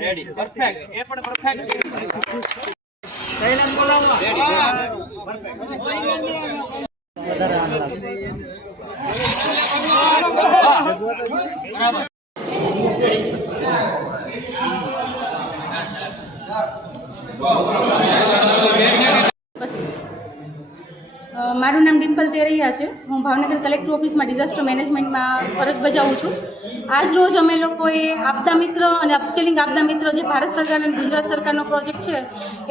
Ready perfect એ પણ perfect કઈલાન બોલાવવા મારું નામ ડિમ્પલ તેરૈયા છે। હું ભાવનગર કલેક્ટર ઓફિસમાં ડિઝાસ્ટર મેનેજમેન્ટમાં ફરજ બજાવું છું। આજ રોજ અમે લોકોએ આપદા મિત્ર અને અપસ્કેલિંગ આપદા મિત્ર જે ભારત સરકાર અને ગુજરાત સરકારનો પ્રોજેક્ટ છે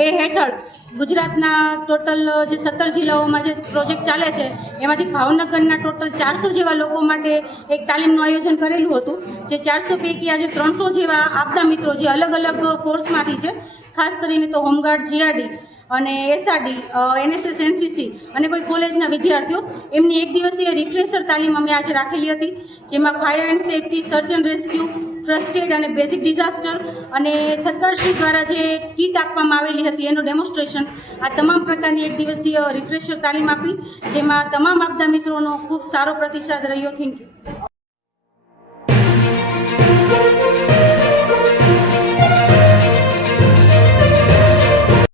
એ હેઠળ ગુજરાતના ટોટલ જે 17 જિલ્લાઓમાં જે પ્રોજેક્ટ ચાલે છે એમાંથી ભાવનગરના ટોટલ 400 જેવા લોકો માટે એક તાલીમનું આયોજન કરેલું હતું। જે 400 પૈકી આજે 300 જેવા આપદા મિત્રો જે અલગ અલગ ફોર્સમાંથી છે, ખાસ કરીને તો હોમગાર્ડ, જીઆરડી અને એસઆરડી, એનએસએસ, એનસીસી અને કોઈ કોલેજના વિદ્યાર્થીઓ, એમની એક દિવસીય રિફ્રેશર તાલીમ અમે આજે રાખેલી હતી, જેમાં fire and safety, search and rescue, first aid અને બેઝિક ડિઝાસ્ટર અને સરકારશ્રી દ્વારા જે કીટ આપવામાં આવેલી હતી એનું ડેમોન્સ્ટ્રેશન, આ તમામ પ્રકારની એક દિવસીય રિફ્રેશર તાલીમ આપી, જેમાં તમામ આપદા મિત્રોનો ખૂબ સારો પ્રતિસાદ રહ્યો। Thank you.